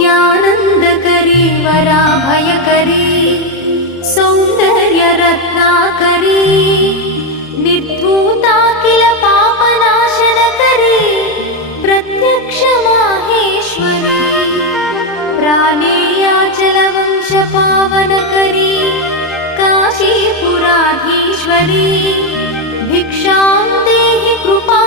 नित्यानन्दकरी वराभयकरी सौन्दर्यरत्नाकरी निर्धूता किल पापनाशनकरी प्रत्यक्ष माहेश्वरी प्राणेयाचलवंशपावनकरी काशीपुराधीश्वरी भिक्षां देहि कृपा